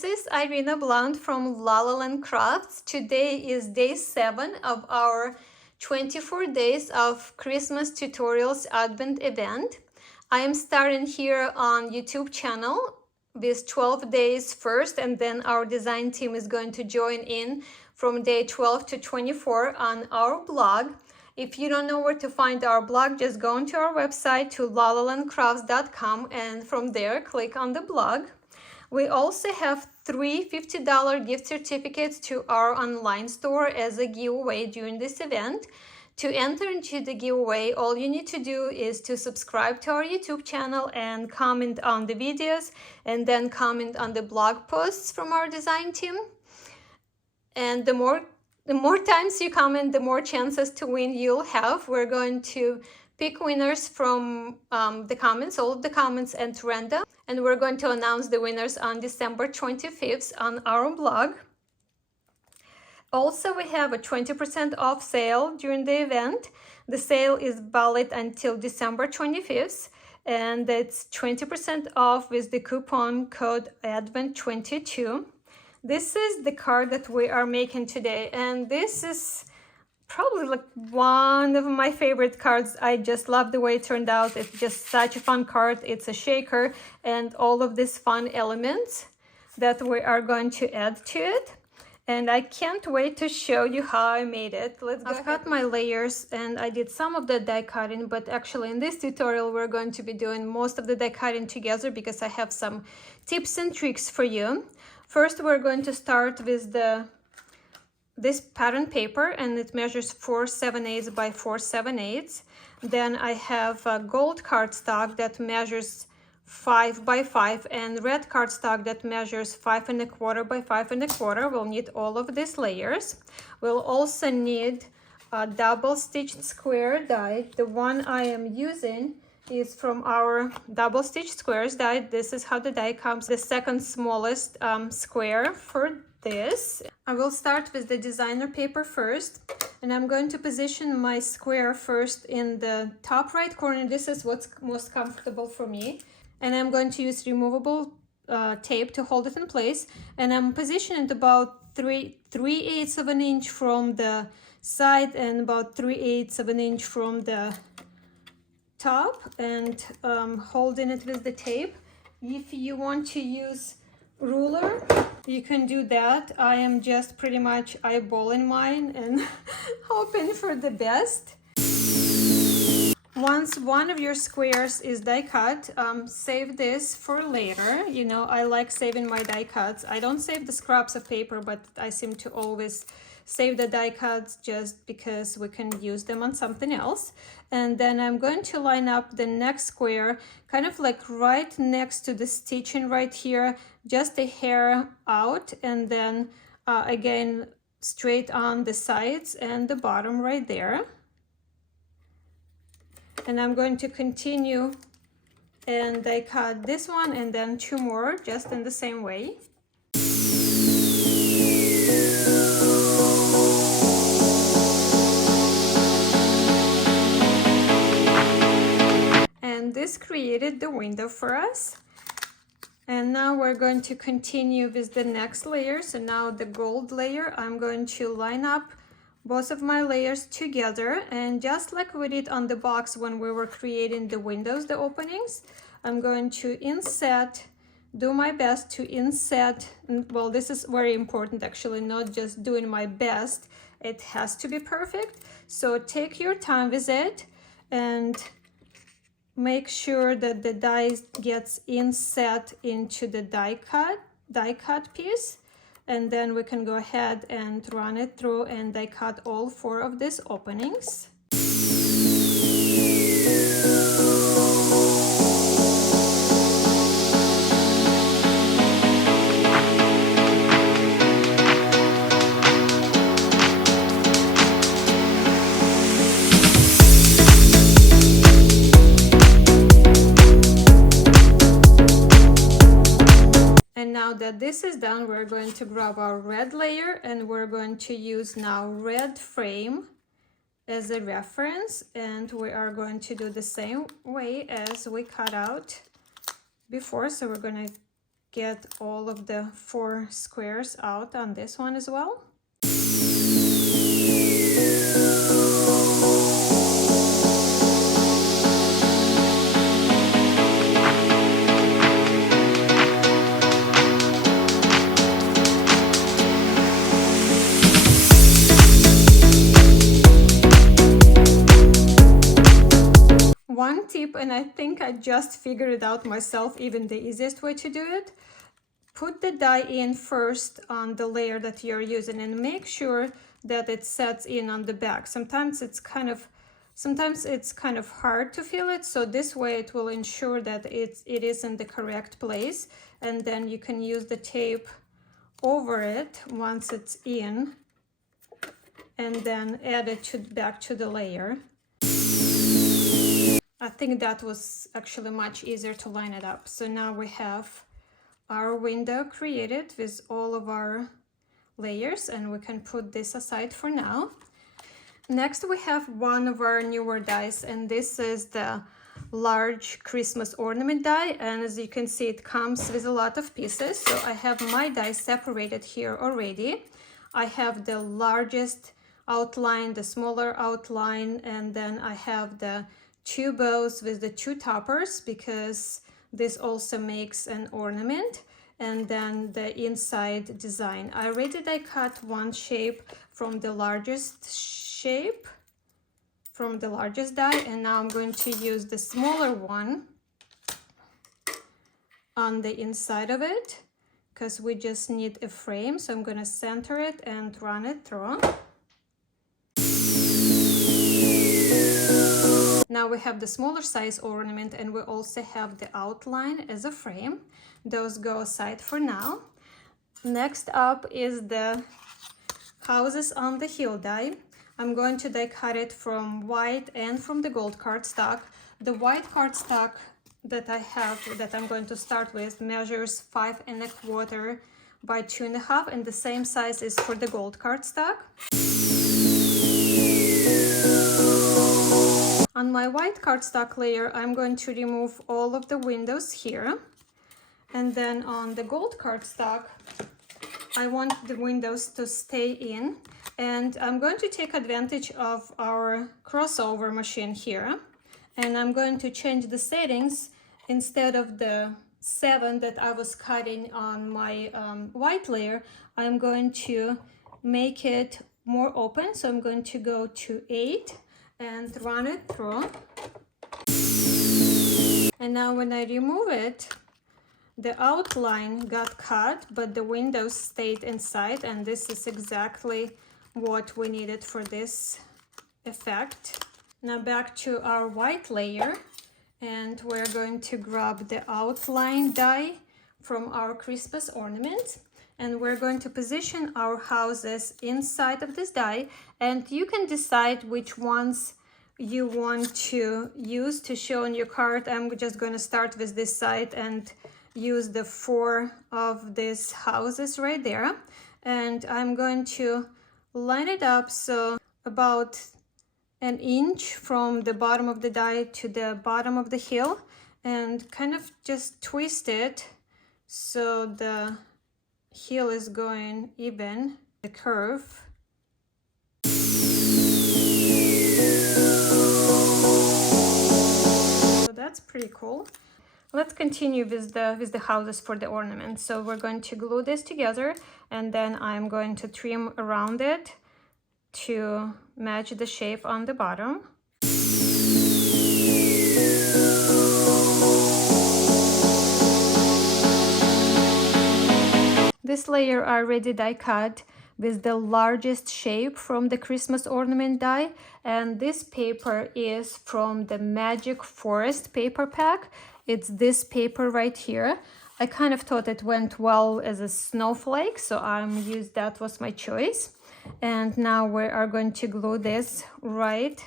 this is Irina Blount from La La Land Crafts. Today is day 7 of our 24 days of Christmas tutorials Advent event. I am starting here on YouTube channel with 12 days first, and then our design team is going to join in from day 12 to 24 on our blog. If you don't know where to find our blog, just go onto our website to lalalandcrafts.com, and from there click on the blog. We also have 3 $50 gift certificates to our online store as a giveaway during this event. To enter into the giveaway, all you need to do is to subscribe to our YouTube channel and comment on the videos, and then comment on the blog posts from our design team. And the more times you comment, the more chances to win you'll have. We're going to pick winners from the comments, all of the comments, and random. And we're going to announce the winners on December 25th on our blog. Also, we have a 20% off sale during the event. The sale is valid until December 25th, and it's 20% off with the coupon code ADVENT22. This is the card that we are making today, and this is probably like one of my favorite cards. I just love the way it turned out. It's just such a fun card. It's a shaker and all of these fun elements that we are going to add to it. And I can't wait to show you how I made it. I've cut my layers and I did some of the die cutting, but actually in this tutorial we're going to be doing most of the die cutting together because I have some tips and tricks for you. First, we're going to start with this pattern paper, and it measures 4 7/8 by 4 7/8. Then I have a gold cardstock that measures 5 by 5, and red cardstock that measures 5 1/4 by 5 1/4. We'll need all of these layers. We'll also need a double stitched square die. The one I am using is from our double stitch squares die. This is how the die comes, the second smallest square for this. I will start with the designer paper first, and I'm going to position my square first in the top right corner. This is what's most comfortable for me, and I'm going to use removable tape to hold it in place, and I'm positioning about 3/8 of an inch from the side and about 3/8 of an inch from the top, and holding it with the tape. If you want to use ruler, you can do that. I am just pretty much eyeballing mine and hoping for the best. Once one of your squares is die cut, save this for later. You know, I like saving my die cuts. I don't save the scraps of paper, but I seem to always save the die cuts just because we can use them on something else. And then I'm going to line up the next square kind of like right next to the stitching right here, just a hair out, and then again straight on the sides and the bottom right there. And I'm going to continue and die cut this one and then 2 more just in the same way. And this created the window for us. And now we're going to continue with the next layer. So now the gold layer, I'm going to line up both of my layers together, and just like we did on the box when we were creating the windows, the openings, I'm going to inset, do my best to inset. Well, this is very important actually, not just doing my best, it has to be perfect. So take your time with it and make sure that the die gets inset into the die cut piece, and then we can go ahead and run it through and die cut all 4 of these openings. Now that this is done, we're going to grab our red layer, and we're going to use now red frame as a reference, and we are going to do the same way as we cut out before. So we're going to get all of the 4 squares out on this one as well. One tip, and I think I just figured it out myself, even the easiest way to do it. Put the die in first on the layer that you're using and make sure that it sets in on the back. Sometimes it's kind of hard to feel it, so this way it will ensure that it is in the correct place, and then you can use the tape over it once it's in and then add it back to the layer. I think that was actually much easier to line it up. So now we have our window created with all of our layers, and we can put this aside for now. Next, we have one of our newer dies, and this is the large Christmas ornament die, and as you can see, it comes with a lot of pieces. So I have my die separated here already. I have the largest outline, the smaller outline, and then I have the 2 bows with the 2 toppers, because this also makes an ornament, and then the inside design. I already die cut one shape from the largest die, and now I'm going to use the smaller one on the inside of it, because we just need a frame. So I'm going to center it and run it through. Now we have the smaller size ornament, and we also have the outline as a frame. Those go aside for now. Next up is the houses on the hill die. I'm going to die cut it from white and from the gold cardstock. The white cardstock that I have, that I'm going to start with, measures 5 1/4 by 2.5, and the same size is for the gold cardstock. On my white cardstock layer, I'm going to remove all of the windows here. And then on the gold cardstock, I want the windows to stay in. And I'm going to take advantage of our crossover machine here. And I'm going to change the settings. Instead of the 7 that I was cutting on my white layer, I'm going to make it more open. So I'm going to go to 8 and run it through. And now when I remove it, the outline got cut, but the windows stayed inside, and this is exactly what we needed for this effect. Now back to our white layer, and we're going to grab the outline die from our Christmas ornament, and we're going to position our houses inside of this die, and you can decide which ones you want to use to show on your card. I'm just going to start with this side and use the 4 of these houses right there, and I'm going to line it up so about 1 inch from the bottom of the die to the bottom of the hill, and kind of just twist it so the heel is going even, the curve. So that's pretty cool. Let's continue with the houses for the ornament. So we're going to glue this together, and then I'm going to trim around it to match the shape on the bottom. This layer I already die cut with the largest shape from the Christmas ornament die, and this paper is from the Magic Forest paper pack. It's this paper right here. I kind of thought it went well as a snowflake, so that was my choice. And now we are going to glue this right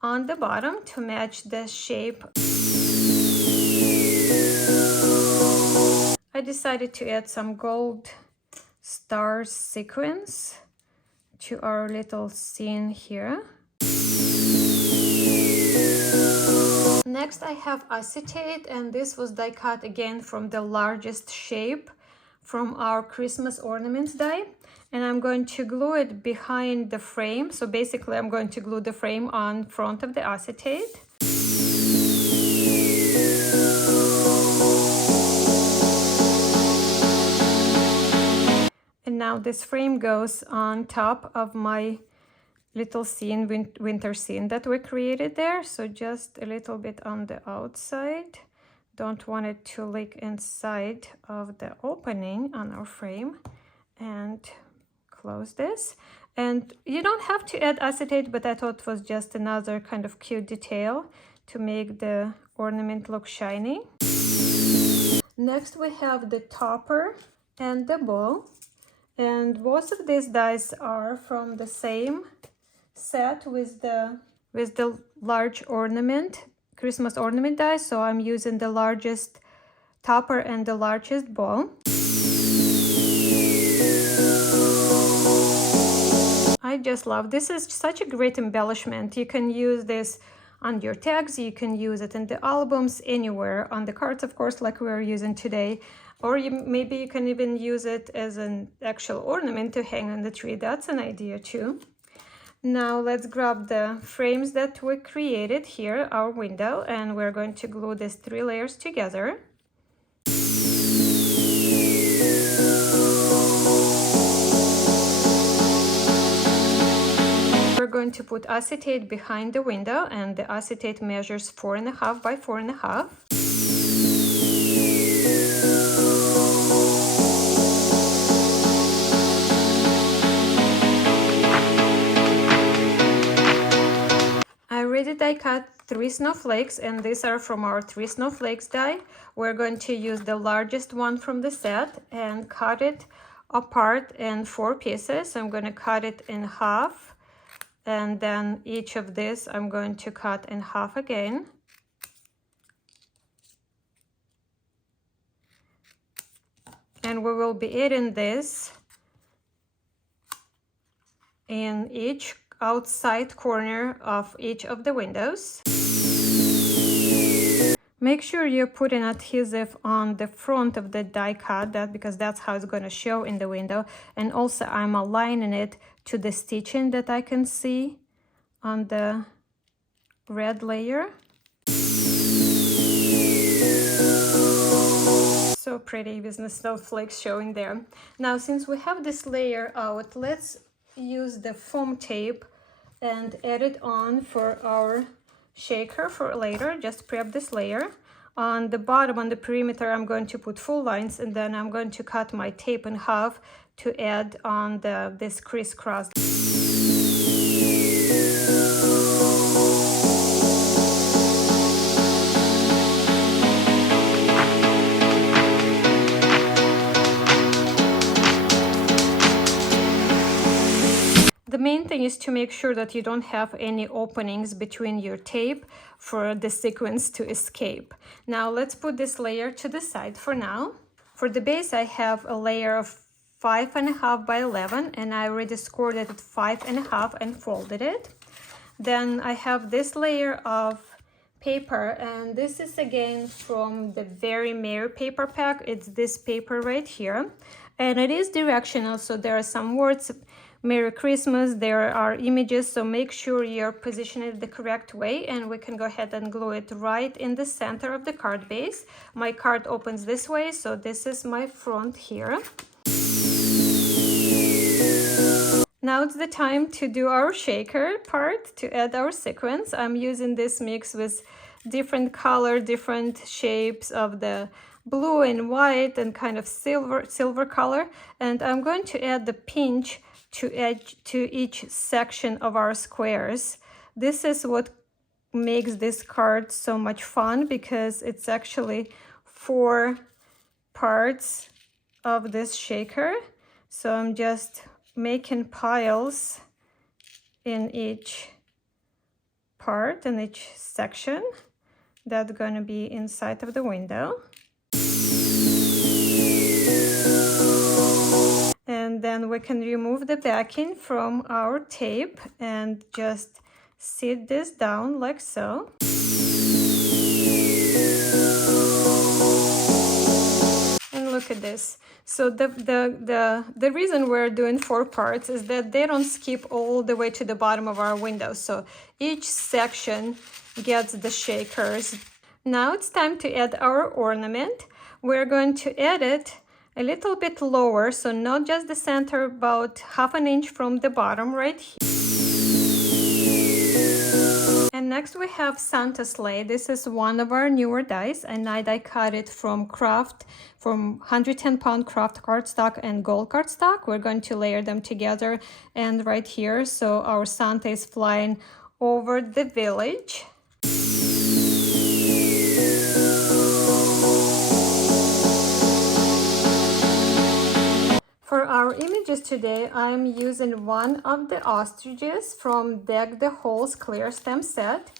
on the bottom to match the shape. I decided to add some gold star sequins to our little scene here. Next I have acetate, and this was die cut again from the largest shape from our Christmas ornaments die, and I'm going to glue it behind the frame. So basically I'm going to glue the frame on front of the acetate. And now this frame goes on top of my little scene, winter scene that we created there. So just a little bit on the outside. Don't want it to leak inside of the opening on our frame. And close this. And you don't have to add acetate, but I thought it was just another kind of cute detail to make the ornament look shiny. Next we have the topper and the bow. And both of these dies are from the same set with the large ornament, Christmas ornament die. So I'm using the largest topper and the largest bow. I just love this. Is such a great embellishment. You can use this on your tags, you can use it in the albums, anywhere, on the cards, of course, like we're using today. Or maybe you can even use it as an actual ornament to hang on the tree. That's an idea too. Now let's grab the frames that we created here, our window, and we're going to glue these 3 layers together. We're going to put acetate behind the window, and the acetate measures 4.5 by 4.5. I cut 3 snowflakes, and these are from our 3 snowflakes die. We're going to use the largest one from the set and cut it apart in 4 pieces. I'm going to cut it in half, and then each of these I'm going to cut in half again. And we will be adding this in each outside corner of each of the windows. Make sure you're putting adhesive on the front of the die cut, because that's how it's going to show in the window. And also I'm aligning it to the stitching that I can see on the red layer. So pretty with the snowflakes showing there. Now, since we have this layer out, let's use the foam tape and add it on for our shaker for later. Just prep this layer. On the bottom, on the perimeter, I'm going to put full lines, and then I'm going to cut my tape in half to add on this crisscross. The main thing is to make sure that you don't have any openings between your tape for the sequins to escape. Now let's put this layer to the side for now. For the base, I have a layer of 5.5 by 11, and I already scored it at 5.5 and folded it. Then I have this layer of paper, and this is again from the Very Merry paper pack. It's this paper right here, and it is directional, so there are some words, Merry Christmas, there are images, so make sure you're positioning it the correct way, and we can go ahead and glue it right in the center of the card base. My card opens this way, so this is my front here. Now it's the time to do our shaker part, to add our sequins. I'm using this mix with different color, different shapes of the blue and white and kind of silver color, and I'm going to add the pinch to each section of our squares. This is what makes this card so much fun, because it's actually 4 parts of this shaker. So I'm just making piles in each part, in each section that's going to be inside of the window. And then we can remove the backing from our tape and just sit this down like so. And look look at this. So the reason we're doing 4 parts is that they don't skip all the way to the bottom of our window. So each section gets the shakers. Now it's time to add our ornament. We're going to add it a little bit lower, so not just the center, about 1/2 inch from the bottom right here. And next we have Santa Sleigh. This is one of our newer dies, and I die cut it from 110-pound craft cardstock and gold cardstock. We're going to layer them together, and right here, so our Santa is flying over the village. For our images today, I'm using one of the ostriches from Deck the Halls clear stem set.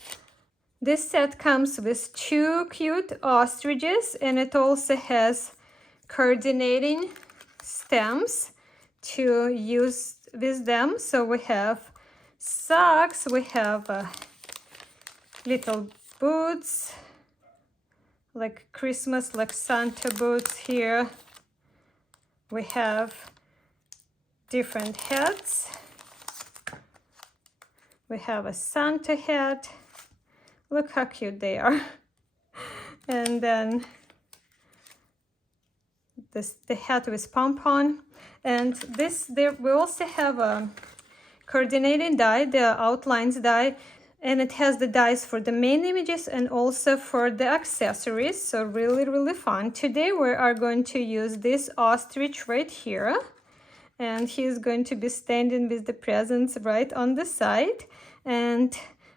This set comes with 2 cute ostriches, and it also has coordinating stems to use with them. So we have socks, we have little boots, like Christmas, like Santa boots here. We have different hats. We have a Santa hat. Look how cute they are. And then the hat with pom-pom. And we also have a coordinating die, the outlines die, and it has the dies for the main images and also for the accessories. So really, really fun. Today we are going to use this ostrich right here, and he's going to be standing with the presents right on the side, and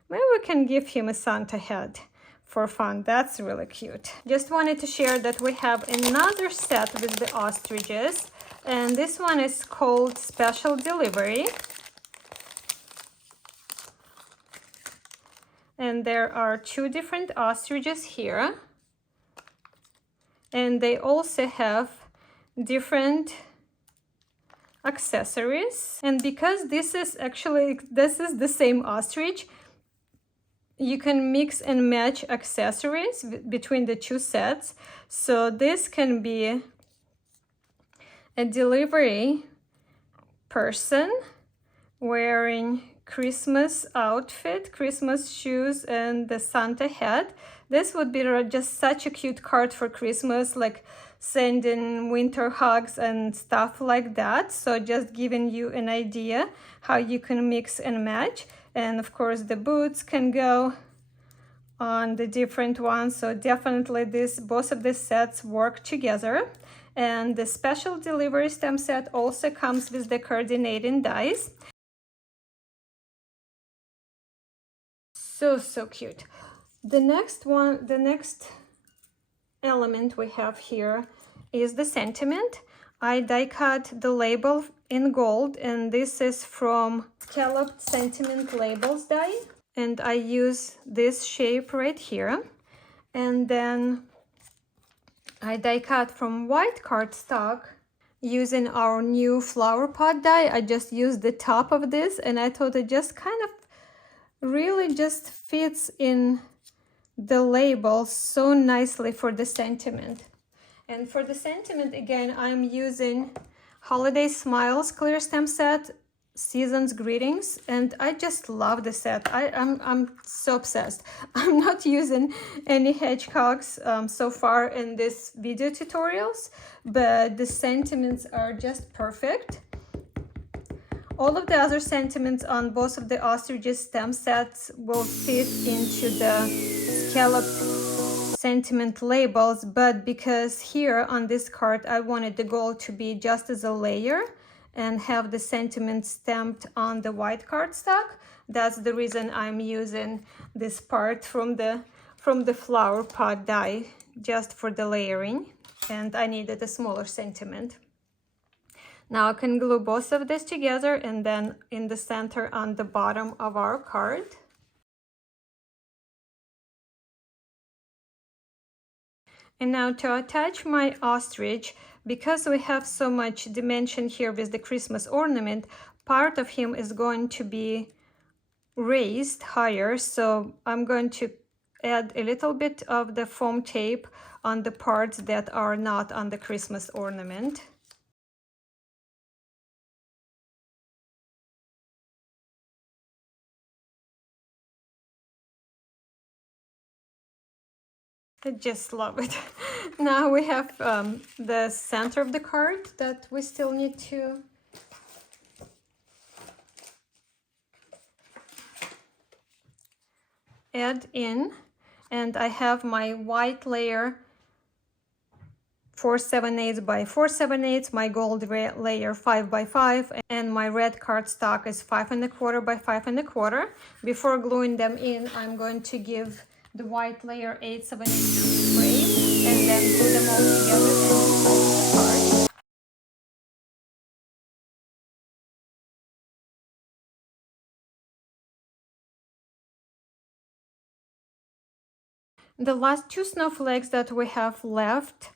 maybe we can give him a Santa hat for fun. That's really cute. Just wanted to share that we have another set with the ostriches, and this one is called Special Delivery. And there are 2 different ostriches here, and they also have different accessories. And because this is the same ostrich, you can mix and match accessories between the 2 sets. So this can be a delivery person wearing Christmas outfit, Christmas shoes, and the Santa hat. This would be just such a cute card for Christmas, like sending winter hugs and stuff like that. So just giving you an idea how you can mix and match. And of course the boots can go on the different ones. So definitely both of these sets work together. And the Special Delivery stem set also comes with the coordinating dies. So cute. The next element we have here is the sentiment. I die cut the label in gold, and this is from Scalloped Sentiment Labels die, and I use this shape right here. And then I die cut from White Cardstock using our new flower pot die. I just used the top of this, and I thought it just kind of really just fits in the label so nicely for the sentiment. And for the sentiment, again, I'm using Holiday Smiles clear stem set, Season's Greetings, and I just love the set. I'm so obsessed. I'm not using any hedgehogs so far in this video tutorials, but the sentiments are just perfect. All of the other sentiments on both of the ostriches stem sets will fit into the scalloped sentiment labels, but because here on this card I wanted the gold to be just as a layer and have the sentiment stamped on the white cardstock, that's the reason I'm using this part from the flower pot die just for the layering, and I needed a smaller sentiment. Now I can glue both of this together, and then in the center on the bottom of our card. And now to attach my ostrich, because we have so much dimension here with the Christmas ornament, part of him is going to be raised higher. So I'm going to add a little bit of the foam tape on the parts that are not on the Christmas ornament. I just love it. Now we have the center of the card that we still need to add in, and I have my white layer 4/7/8 by 4/7/8, my gold layer 5 by 5, and my red cardstock is 5 1/4 by 5 1/4. Before gluing them in, I'm going to give the white layer 8/7/8 spray and then glue them all together and place the card. The last two snowflakes that we have left,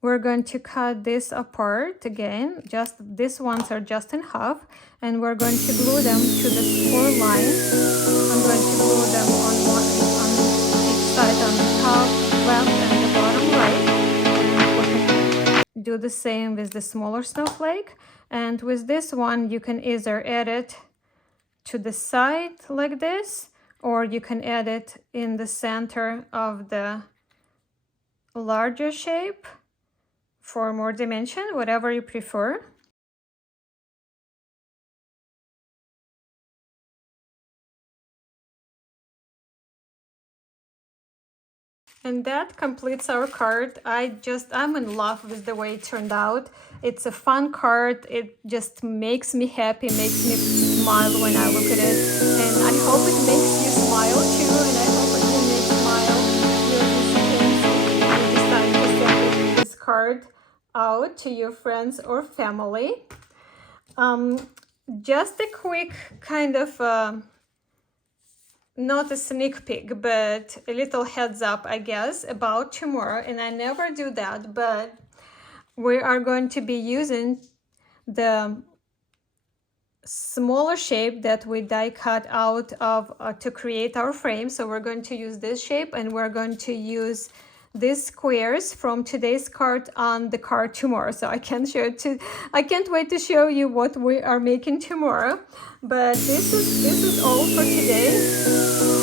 we're going to cut this apart again. Just these ones are just in half, and we're going to glue them to the 4 lines. I'm going to glue them on each side, on the top left and the bottom right. Do the same with the smaller snowflake, and with this one you can either add it to the side like this, or you can add it in the center of the larger shape for more dimension, whatever you prefer. And that completes our card. I'm in love with the way it turned out. It's a fun card. It just makes me happy, makes me smile when I look at it. And I hope it makes you smile too, and I hope it will make you smile your recipients if you decide to send this card out to your friends or family. Just a quick kind of not a sneak peek, but a little heads up, I guess, about tomorrow. And I never do that, but we are going to be using the smaller shape that we die cut out of to create our frame. So we're going to use this shape, and we're going to use these squares from today's card on the card tomorrow. So I can't wait to show you what we are making tomorrow. But this is all for today.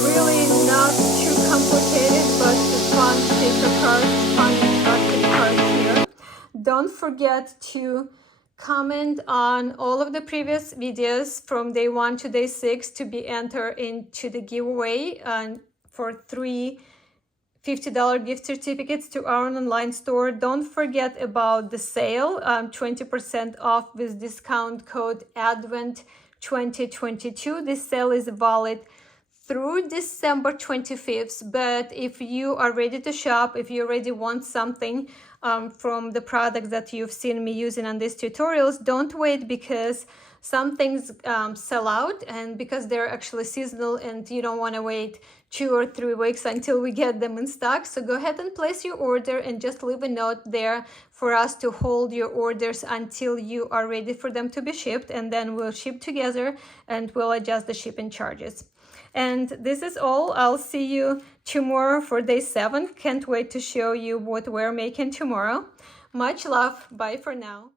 Really not too complicated, but a fun paper card, fun interactive card here. Don't forget to comment on all of the previous videos from day 1 to day 6 to be entered into the giveaway for 3 $50 gift certificates to our online store. Don't forget about the sale, 20% off with discount code ADVENT 2022. This sale is valid through December 25th, but if you are ready to shop, if you already want something from the products that you've seen me using on these tutorials, don't wait, because some things sell out, and because they're actually seasonal, and you don't want to wait 2 or 3 weeks until we get them in stock. So go ahead and place your order and just leave a note there for us to hold your orders until you are ready for them to be shipped, and then we'll ship together and we'll adjust the shipping charges. And this is all. I'll see you tomorrow for day 7. Can't wait to show you what we're making tomorrow. Much love. Bye for now.